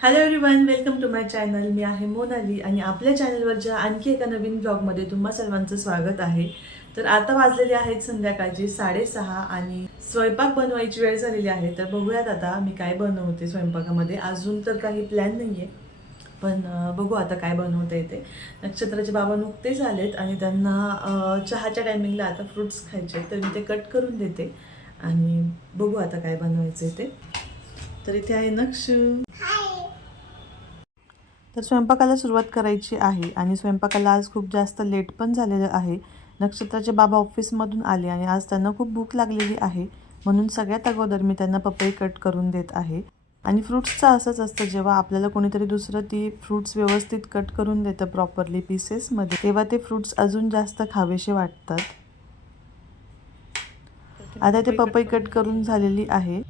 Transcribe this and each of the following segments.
Hello everyone welcome to my channel मी आहे मोनाली आणि आपल्या चॅनलवरच्या आणखी एका नवीन ब्लॉगमध्ये तुम्हा सर्वांचं स्वागत आहे. तर आता वाजलेले आहेत संध्याकाळची साडेसहा आणि स्वयंपाक बनवायची वेळ झालेली आहे. तर बघूयात आता मी काय बनवते स्वयंपाकामध्ये. अजून तर काही प्लॅन नाही आहे पण बघू आता काय बनवता येते. नक्षत्राचे बाबा नुकतेच आलेत आणि त्यांना चहाच्या टायमिंगला आता फ्रुट्स खायचे तर मी ते कट करून देते आणि बघू आता काय बनवायचं ते. तर इथे आहे नक्ष. तर स्वयंपाकाला सुरुवात करायची आहे आणि स्वयंपाकाला आज खूप जास्त लेट पण झालेलं आहे. नक्षत्राचे बाबा ऑफिसमधून आले आणि आज त्यांना खूप भूक लागलेली आहे. म्हणून सगळ्यात अगोदर मी त्यांना पपई कट करून देत आहे. आणि फ्रुट्सचं असंच असतं जेव्हा आपल्याला कोणीतरी दुसरं ती फ्रुट्स व्यवस्थित कट करून देतं प्रॉपरली पीसेसमध्ये तेव्हा ते फ्रुट्स अजून जास्त खावेसे वाटतात. आता ते पपई कट करून झालेली आहे.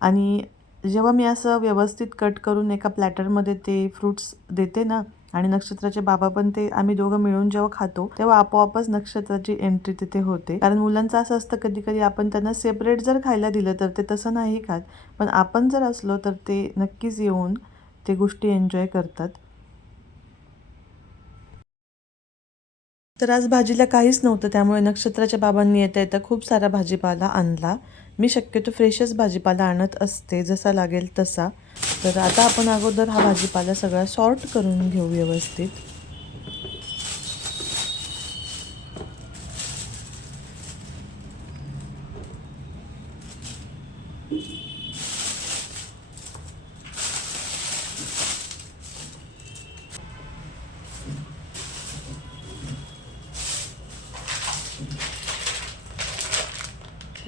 आणि जेव्हा मी असं व्यवस्थित कट करून एका प्लॅटरमध्ये ते फ्रुट्स देते ना आणि नक्षत्राचे बाबा पण ते आम्ही दोघं मिळून जेव्हा खातो तेव्हा आपोआपच नक्षत्राची एंट्री तिथे होते. कारण मुलांचं असं असतं कधी कधी आपण त्यांना सेपरेट जर खायला दिलं तर ते तसं नाही खात. पण आपण जर असलो तर ते नक्कीच येऊन ते गोष्टी एन्जॉय करतात. तर आज भाजीला काहीच नव्हतं त्यामुळे नक्षत्राच्या बाबांनी येता येता खूप सारा भाजीपाला आणला. मी शक्यतो फ्रेशच भाजीपाला आणत असते जसा लागेल तसा. तर आता आपण अगोदर हा भाजीपाला सगळा सॉर्ट करून घेऊ व्यवस्थित.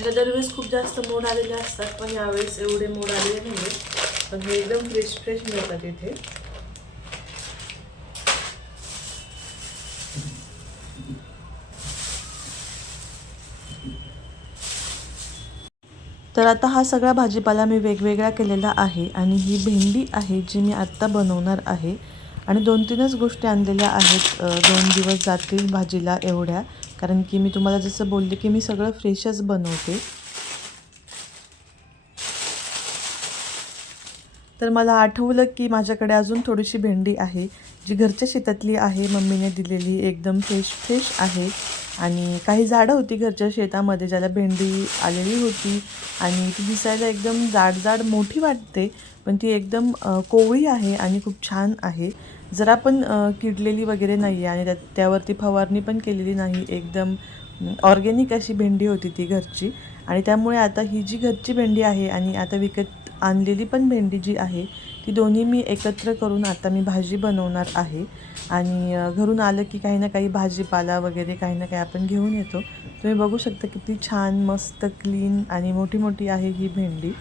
ह्याला दरवेळेस खूप जास्त मोड आलेले असतात पण यावेळेस एवढे मोड आलेले नाही पण हे एकदम फ्रेश फ्रेश मिळतात इथे. तर आता हा सगळा भाजीपाला मी वेगवेगळा केलेला आहे आणि ही भेंडी आहे जी मी आत्ता बनवणार आहे. आणि दोन तीनच गोष्टी आणलेल्या आहेत. दोन दिवस जातील भाजीला एवढ्या. कारण की मी तुम्हाला जसं बोलले की मी सगळं फ्रेशच बनवते. तर मला आठवलं की माझ्याकडे अजून थोडीशी भेंडी आहे जी घरच्या शेतातली आहे. मम्मीने दिलेली एकदम फ्रेश फ्रेश आहे. आणि काही झाडं होती घरच्या शेतामध्ये ज्याला भेंडी आलेली होती. आणि ती दिसायला एकदम जाड जाड मोठी वाटते पण ती एकदम कोवळी आहे आणि खूप छान आहे. जरा पण किडलेली वगैरे नाही आहे आणि त्या त्यावरती फवारणी पण केलेली नाही. एकदम ऑर्गॅनिक अशी भेंडी होती ती घरची. आणि त्यामुळे आता ही जी घरची भेंडी आहे आणि आता विकत आणलेली पण भेंडी जी आहे ती दोन्ही मी एकत्र करून आता मी भाजी बनवणार आहे. आणि घरून आलं की काही ना काही भाजीपाला वगैरे काही ना काही आपण घेऊन येतो. तुम्ही बघू शकता किती छान मस्त क्लीन आणि मोठी मोठी आहे ही भेंडी.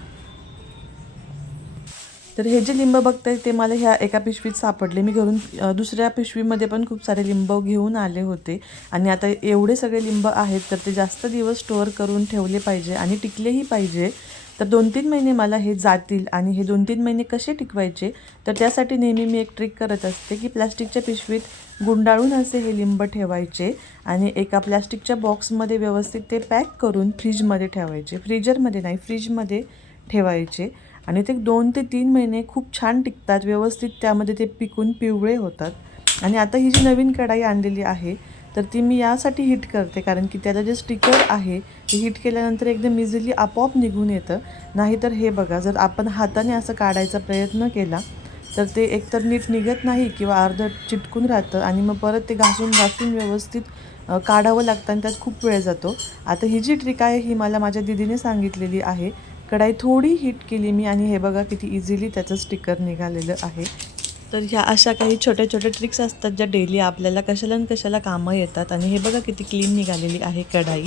तर हे जे लिंब बघताय ते मला ह्या एका पिशवीत सापडले. मी घरून दुसऱ्या पिशवीमध्ये पण खूप सारे लिंब घेऊन आले होते. आणि आता एवढे सगळे लिंब आहेत तर ते जास्त दिवस स्टोअर करून ठेवले पाहिजे आणि टिकलेही पाहिजे. तर दोन तीन महिने मला हे जातील आणि हे दोन तीन महिने कसे टिकवायचे तर त्यासाठी नेहमी मी एक ट्रिक करत असते की प्लॅस्टिकच्या पिशवीत गुंडाळून असे हे लिंब ठेवायचे आणि एका प्लॅस्टिकच्या बॉक्समध्ये व्यवस्थित ते पॅक करून फ्रीजमध्ये ठेवायचे. फ्रीजरमध्ये नाही फ्रीजमध्ये ठेवायचे. आणि ते दोन ते तीन महिने खूप छान टिकतात व्यवस्थित त्यामध्ये ते पिकून पिवळे होतात. आणि आता ही जी नवीन कढाई आणलेली आहे तर ती मी यासाठी हिट करते कारण की त्याचं जे स्टिकर आहे ते हिट केल्यानंतर एकदम इझिली आपोआप निघून येतं. नाहीतर हे बघा जर आपण हाताने असं काढायचा प्रयत्न केला तर ते एकतर नीट निघत नाही किंवा अर्ध चिटकून राहतं आणि मग परत ते घासून घासून व्यवस्थित काढावं लागतं आणि त्यात खूप वेळ जातो. आता ही जी ट्रिक आहे ही मला माझ्या दिदीने सांगितलेली आहे. कढाई थोडी हिट केली मी आणि हे बघा किती इझिली त्याचं स्टिकर निघालेलं आहे. तर ह्या अशा काही छोट्या छोट्या ट्रिक्स असतात ज्या डेली आपल्याला कशाला न कशाला कामं येतात आणि हे बघा किती क्लीन निघालेली आहे कढाई.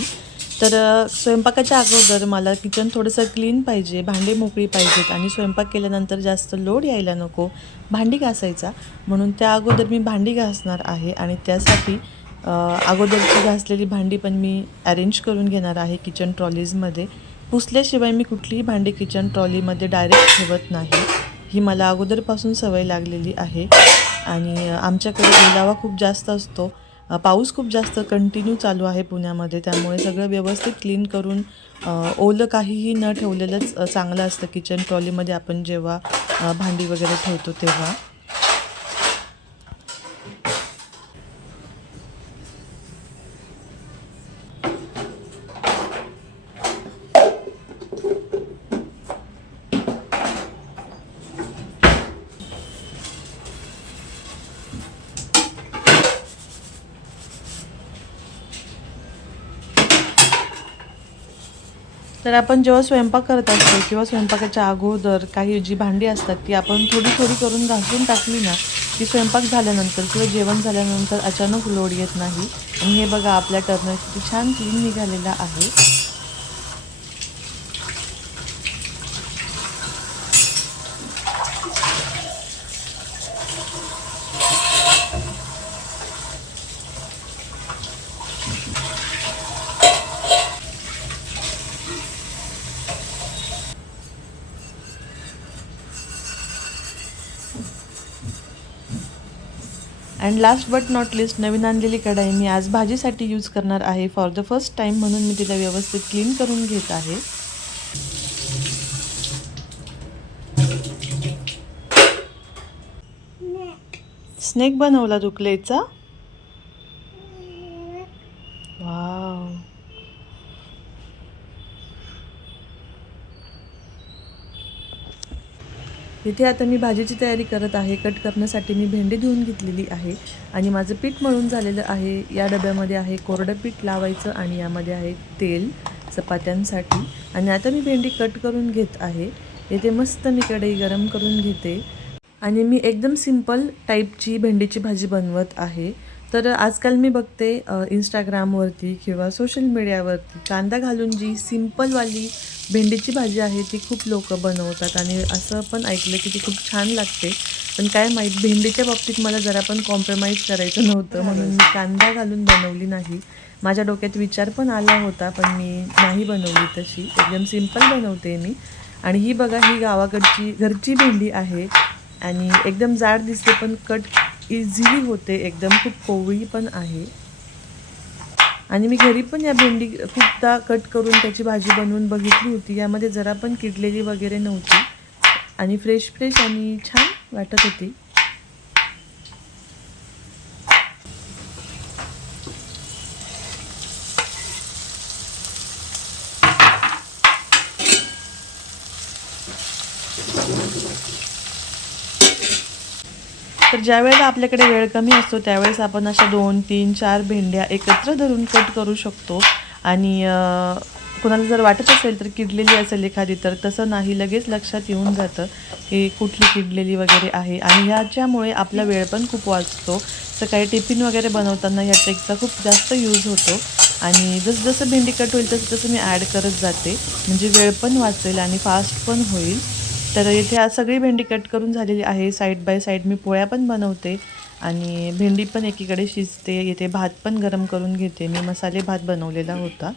तर स्वयंपाकाच्या अगोदर मला किचन थोडंसं क्लीन पाहिजे भांडे मोकळी पाहिजेत आणि स्वयंपाक केल्यानंतर जास्त लोड यायला नको भांडी घासायचा. म्हणून त्या अगोदर मी भांडी घासणार आहे आणि त्यासाठी अगोदरची घासलेली भांडी पण मी अरेंज करून घेणार आहे किचन ट्रॉलीजमध्ये पुसल्याशिवाय मी कुठलीही भांडी किचन ट्रॉलीमध्ये डायरेक्ट ठेवत नाही. ही मला अगोदरपासून सवय लागलेली आहे. आणि आमच्याकडे ओलावा खूप जास्त असतो. पाऊस खूप जास्त कंटिन्यू चालू आहे पुण्यामध्ये. त्यामुळे सगळं व्यवस्थित क्लीन करून ओलं काहीही न ठेवलेलंच चांगलं असतं किचन ट्रॉलीमध्ये आपण जेव्हा भांडी वगैरे ठेवतो तेव्हा. तर आपण जेव्हा स्वयंपाक करत असतो किंवा स्वयंपाकाच्या अगोदर काही जी भांडी असतात ती आपण थोडी थोडी करून घासून टाकली ना की स्वयंपाक झाल्यानंतर किंवा जेवण झाल्यानंतर अचानक लोड येत नाही. आणि हे बघा आपल्या टर्नर किती छान क्लीन निघालेला आहे. And last but not list नवीन आणलेली कढाई मी आज भाजीसाठी यूज करणार आहे. फॉर द फर्स्ट टाईम म्हणून मी तिला व्यवस्थित क्लीन करून घेत आहे. स्नेक बनवला दुकलेचा इथे आता मी भाजीची तयारी करत आहे. कट करण्यासाठी मी भेंडी धुवून घेतलेली आहे. आणि माझं पीठ मळून झालेलं आहे. या डब्यामध्ये आहे कोरडं पीठ लावायचं आणि यामध्ये आहे तेल चपात्यांसाठी. आणि आता मी भेंडी कट करून घेत आहे. येथे मस्त मी कढई गरम करून घेते. आणि मी एकदम सिंपल टाईपची भेंडीची भाजी बनवत आहे. तर आजकाल मी बघते इंस्टाग्रामवरती किंवा सोशल मीडियावरती कांदा घालून जी सिंपलवाली भेंडीची भाजी आहे ती खूप लोक बनवतात आणि असं पण ऐकलं की ती खूप छान लागते. पण काय माहीत भेंडीच्या बाबतीत मला जरा पण कॉम्प्रोमाइज करायचं नव्हतं. म्हणून मी कांदा घालून बनवली नाही. माझ्या डोक्यात विचार पण आला होता पण मी नाही बनवली तशी. एकदम सिंपल बनवते मी. आणि ही बघा ही गावाकडची घरची भेंडी आहे. आणि एकदम जाड दिसते पण कट इझिली होते. एकदम खूप कोवळी पण आहे. आणि मी घरी पण या भेंडी खूपदा कट करून त्याची भाजी बनवून बघितली होती. यामध्ये जरा पण किडलेली वगैरे नव्हती. आणि फ्रेश फ्रेश आणि छान वाटत होती. ज्यावेळेस आपल्याकडे वेळ कमी असतो त्यावेळेस आपण अशा दोन तीन चार भेंड्या एकत्र धरून कट करू शकतो. आणि कुणाला कोणाला जर वाटत असेल तर किडलेली असेल एखादी तर तसं नाही. लगेच लक्षात येऊन जातं की कुठली किडलेली वगैरे आहे. आणि ह्याच्यामुळे आपला वेळ पण खूप वाचतो. सकाळी टिफिन वगैरे बनवताना ह्या ट्रिकचा खूप जास्त यूज होतो. आणि जसजसं जसं भेंडी कट होईल तसं तसं मी ॲड करत जाते. म्हणजे वेळ पण वाचेल आणि फास्ट पण होईल. तर इथे आज सगळी भेंडी कट करून झालेली आहे. साईड बाय साईड मी पोळ्या पण बनवते आणि भेंडी पण एकीकडे शिजते. इथे भात पण गरम करून घेते. मी मसाले भात बनवलेला होता.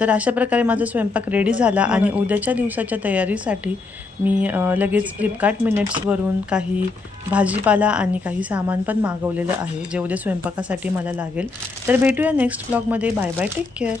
तर अशा प्रकारे माझा स्वयंपाक रेडी झाला आणि उद्याच्या दिवसाच्या तयारीसाठी मी लगेच फ्लिपकार्ट मिनिट्सवरून काही भाजीपाला आणि काही सामान पण मागवलेलं आहे जे उद्या स्वयंपाकासाठी मला लागेल. तर भेटूया नेक्स्ट ब्लॉगमध्ये बाय बाय टेक केअर